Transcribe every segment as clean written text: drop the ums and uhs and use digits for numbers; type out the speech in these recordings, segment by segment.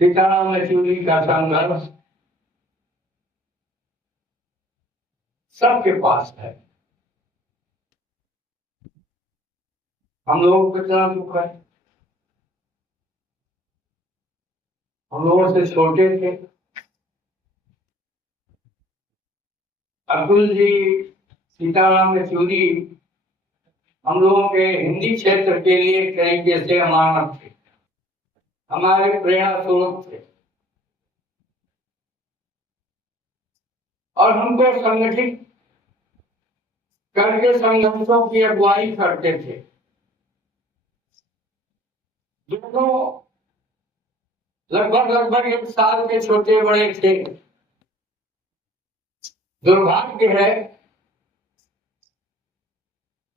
सीताराम येचुरी का संघर्ष सबके पास है। हम लोगों को कितना दुख है। हम लोगों से छोटे थे अब्दुल जी, सीताराम येचुरी हम लोगों के हिंदी क्षेत्र के लिए एक तरीके से अमानत थे, हमारे प्रेरणा स्रोत थे और हमको संगठित करके संघर्षों की अगुवाई करते थे। दोनों लगभग एक साल के छोटे बड़े थे। दुर्भाग्य है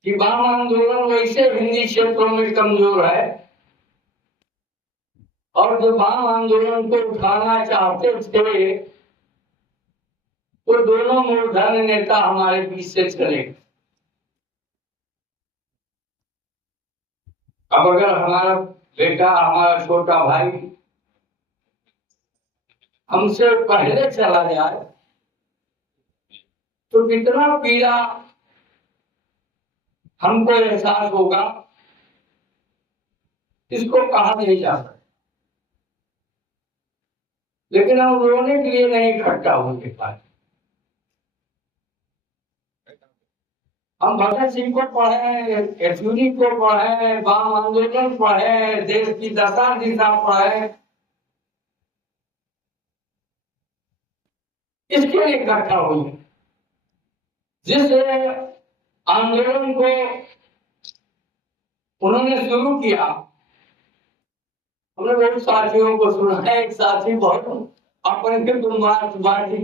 कि वाम आंदोलन वैसे हिंदी क्षेत्रों में कमजोर है और जो वाम आंदोलन को उठाना चाहते थे तो दोनों मूर्धन्य नेता हमारे बीच से चले। अब अगर हमारा बेटा, हमारा छोटा भाई हमसे पहले चला जाए तो कितना पीड़ा हमको एहसास होगा, इसको कहा नहीं जा सकता। लेकिन हम रोने के लिए नहीं इकट्ठा होंगे पाए। हम भगत सिंह को पढ़े, येचुरी को पढ़े, वाम आंदोलन पढ़े, देश की दशा दिशा पढ़े, इसके लिए इकट्ठा होंगे। जिस आंदोलन को उन्होंने शुरू किया, हमने बहुत साथियों को सुना है। एक साथी बहुत अपने बात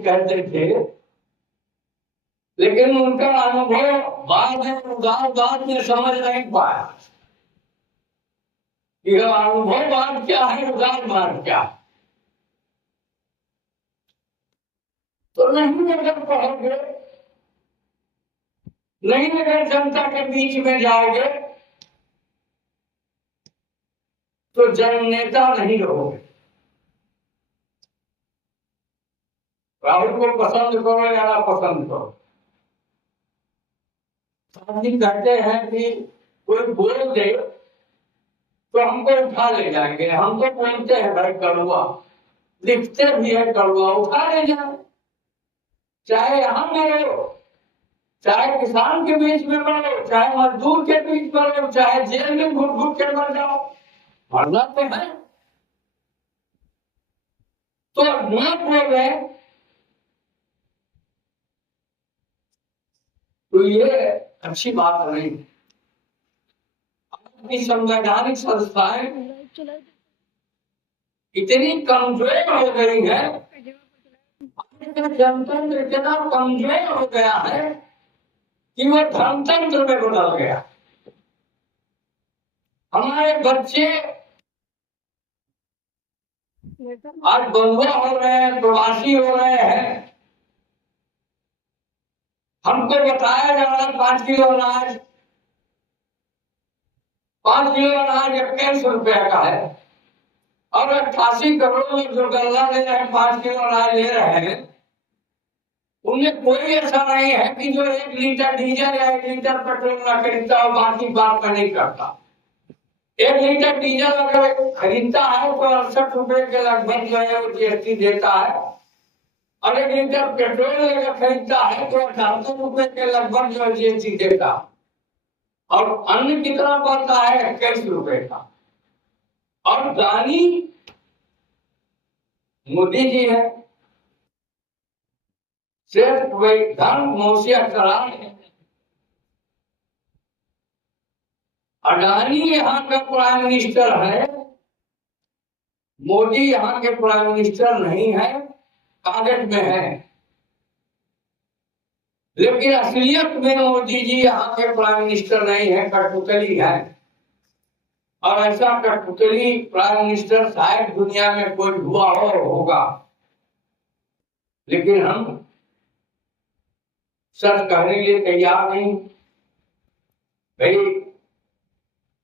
कहते थे, लेकिन उनका अनुभव बाद में समझ नहीं पाया कि अनुभव बात क्या है, उदार बात क्या। तो नहीं अगर पढ़ोगे, नहीं अगर जनता के बीच में जाओगे तो जननेता नहीं रहोगे। राहुल को पसंद करो या ना पसंद करो, साथी कहते हैं कि कोई बोल दे तो हमको उठा ले जाएंगे। हम तो बोलते हैं भाई कड़ुआ, लिखते भी है कड़ुआ, उठा ले जाए। चाहे यहाँ में रहो, चाहे किसान के बीच में रहो, चाहे मजदूर के बीच में रहो, चाहे जेल में घुट घुट के मर जाओ, मरना तो है। तो न बोले तो ये अच्छी बात नहीं। अपनी संवैधानिक संस्थाएं इतनी कमजोर हो गई है, जनतंत्र इतना कमजोर हो गया है कि वो धर्मतंत्र में बदल गया। हमारे बच्चे आज बंधुआ हो रहे हैं, प्रवासी हो रहे हैं। हमको बताया जा रहा है 5 किलो अनाज 21 रुपया का है और 88 करोड़ जो गल्ला ले रहे हैं 5 किलो अनाज ले रहे हैं, उनमें कोई ऐसा नहीं है कि जो 1 लीटर डीजल या 1 लीटर पेट्रोल ना खरीदता हो, बाकी बात मैं नहीं करता। 1 लीटर डीजल अगर खरीदता है तो 68 रुपए के लगभग जो है वो जीएसटी देता है और 1 लीटर पेट्रोल अगर खरीदता है तो 78 रुपए के लगभग जो है जीएसटी देता है। और अन्न कितना पड़ता है? 21 रुपए का। और दानी मोदी जी है, सिर्फ वही धर्म मोसिया करा है। अडानी यहाँ का प्राइम मिनिस्टर है, मोदी यहाँ के प्राइम मिनिस्टर नहीं है, कागज में है। लेकिन असलियत में मोदी जी यहाँ के प्राइम मिनिस्टर नहीं है, कठपुतली है। और ऐसा कठपुतली प्राइम मिनिस्टर शायद दुनिया में कोई हुआ होगा, लेकिन हम सच कहने के लिए तैयार नहीं। भाई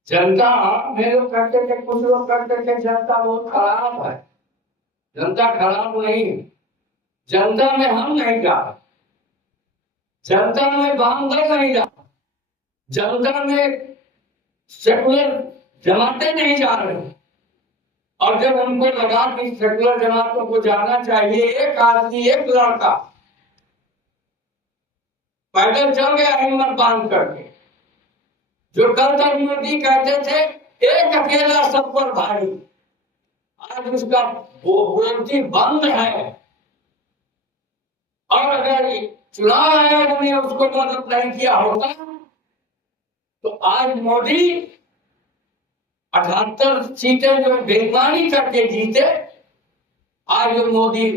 जनता में लोग कहते थे, कुछ लोग कहते थे जनता बहुत खराब है, जनता खराब नहीं है, जनता में हम नहीं जा रहे, जनता में वाम दल नहीं जा रहा, जनता में सेकुलर जमातें नहीं जा रहे। और जब उनको लगा कि सेकुलर जमातों को जाना चाहिए, एक आदमी, एक लड़का पैदल चल गया हिम्मत बांध करके, जो कल तक मोदी कहते थे एक अकेला सब पर भारी, आज उसका बोलती बंद है। और अगर चुनाव आयोग ने उसको मदद नहीं किया होता तो आज मोदी 78 सीटें जो बेईमानी करके जीते, आज जो मोदी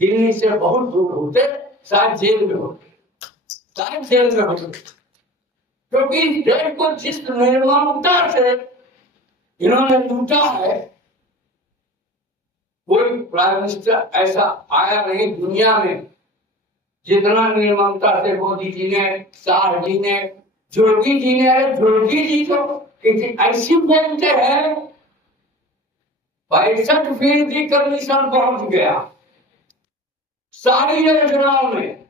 दिल्ली से बहुत दूर होते, शायद जेल में होते, शायद जेल में होते। क्योंकि देश को जिस निर्ममता से इन्होंने लूटा है, कोई प्राइम मिनिस्टर ऐसा आया नहीं दुनिया में जितना निर्ममता से मोदी जी ने, शाह जी ने, जोगी जी ने। जोगी जी तो ऐसी बोलते हैं 65% कमीशन पहुंच गया सारी योजनाओं में।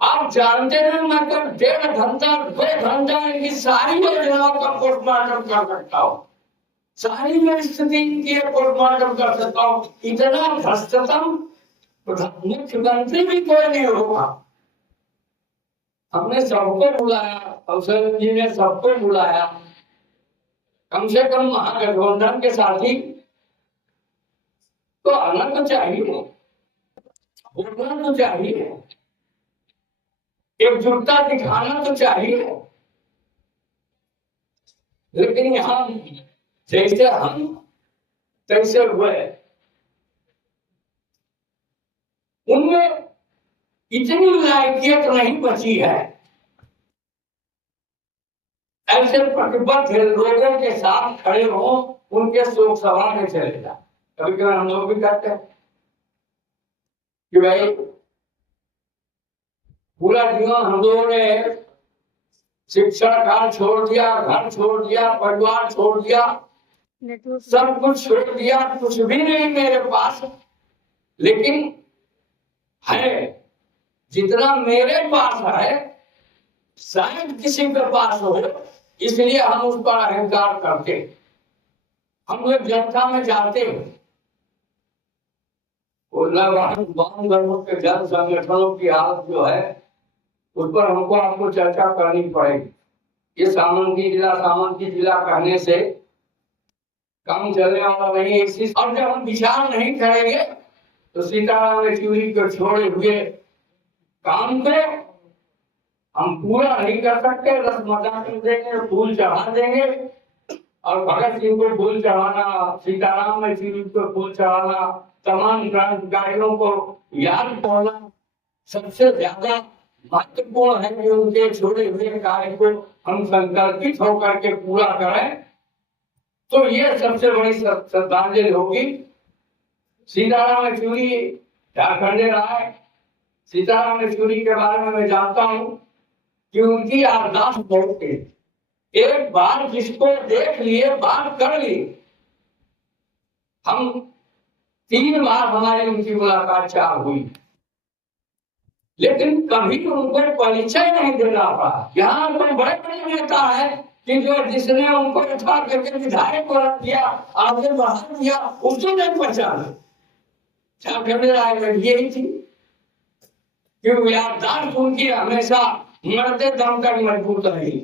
आप जानते हैं मैं तो 1.5 घंटा 2 घंटा इनकी सारी योजनाओं का पोस्टमार्टम कर सकता हूँ, सारी स्थिति की पोस्टमार्टम कर सकता हूँ। इतना भ्रष्टतम मुख्यमंत्री भी कोई नहीं होगा। हमने सबको बुलाया, अफसर जी ने सबको बुलाया, कम से कम महागठबंधन के साथी तो आना तो चाहिए, बोलना तो चाहिए, एकजुटता दिखाना तो चाहिए। लेकिन यहाँ जैसे हम तैसे हुए, उनमें इतनी लायकियत नहीं बची है ऐसे प्रतिबद्ध लोगों के साथ खड़े हो, उनके शोक सभा में चले जाए। कभी कभी हम लोग भी कहते हैं कि भाई पूरा जीवन हम लोगों ने शिक्षण काल छोड़ दिया, घर छोड़ दिया, परिवार छोड़ दिया, सब कुछ छोड़ दिया, कुछ भी नहीं मेरे पास, लेकिन है जितना मेरे पास है शायद किसी के पास हो, इसलिए हम उस पर अहंकार करते। हम लोग जनता में जाते हैं, के जन संगठनों की हालत जो है उस पर हमको आपको चर्चा करनी पड़ेगी। ये सामंती जिला कहने से काम चलने वाला नहीं है। और जब हम विचार नहीं करेंगे तो सीताराम येचुरी को छोड़े हुए काम को हम पूरा नहीं कर सकते। रसमजा देंगे, फूल चढ़ा देंगे, और भगत सिंह को फूल चढ़ाना, सीताराम येचुरी को फूल चढ़ाना, तमाम क्रांतिकारियों को याद करना सबसे ज्यादा महत्वपूर्ण है कि उनके छोड़े हुए कार्य को हम संकल्पित होकर के पूरा करें, तो ये सबसे बड़ी श्रद्धांजलि होगी। सीताराम येचुरी झारखंड राय, सीताराम येचुरी के बारे में मैं जानता हूं कि उनकी याददाश्त बहुत तेज, एक बार जिसको देख लिए बात कर ली। हम 3 बार हमारी उनकी मुलाकात 4 हुई, लेकिन कभी उनको परिचय नहीं देना पड़ा। यहाँ तो बड़े बड़े नेता है कि जो जिसने उनको उठा करके विधायक को रख दिया, आगे बढ़ा दिया, उसको नहीं पहचाना। यही थी कि याददाश्त उनकी हमेशा मरते दम तक मजबूत रही।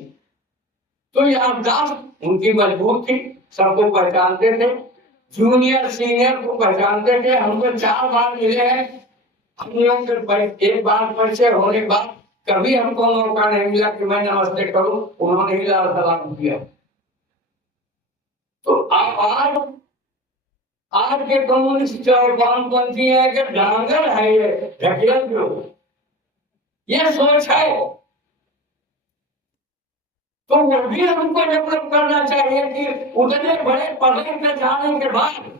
तो याददाश्त उनकी मजबूत थी, सबको पहचानते थे, जूनियर सीनियर को पहचानते थे। हमको 4 बार मिले हैं, हम लोग के एक बार परिचय होने के बाद कभी हमको मौका नहीं मिला कि मैं नमस्ते करूं, उन्होंने ही लाल सलाम किया। तो आज के कम्युनिस्ट और वामपंथी है कि डांगर है, ये ढकेल जो ये सोच है, तो वो भी हमको डेवलप करना चाहिए कि उतने बड़े पदों पे जाने के बाद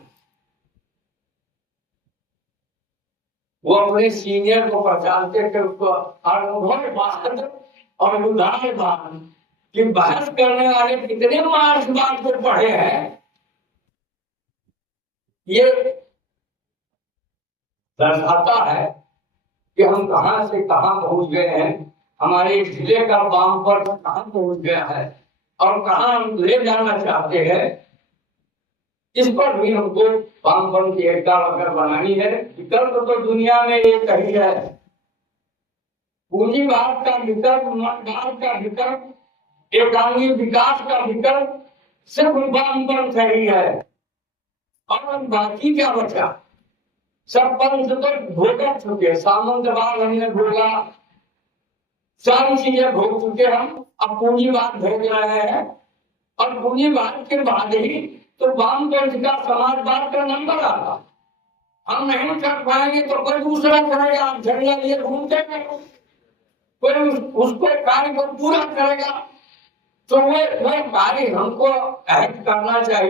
वो अपने सीनियर को पहचानते थे, उसको अनुभव बात और उदाहरण बात कि बहस करने वाले कितने मार्क्सवाद को पढ़े हैं। ये दर्शाता है कि हम कहां से कहां पहुंच गए हैं, हमारे जिले का वामपंथ कहां पहुंच गया है और कहां हम ले जाना चाहते हैं। इस पर भी हमको वामपंथ की एकता अगर बनानी है। विकल्प तो दुनिया में एक ही है, पूंजीवाद का विकल्प, मतदान का विकल्प, एकांगी विकास का विकल्प सिर्फ वामपंथ ही है। और बाकी क्या बचा? सब पंथ तो भोग चुके, सामंतवाद हमने भोगा, सारी चीजें भोग चुके हम, अब पूंजीवाद भोग रहे हैं। और पूंजीवाद के बाद ही तो वामपंथ का, समाजवाद का नंबर आता। हम नहीं कर पाएंगे तो कोई दूसरा करेगा, आप झंडा लिए घूमते हैं, कोई उसको कार्य को पूरा करेगा। तो वो कार्य हमको एक्ट करना चाहिए।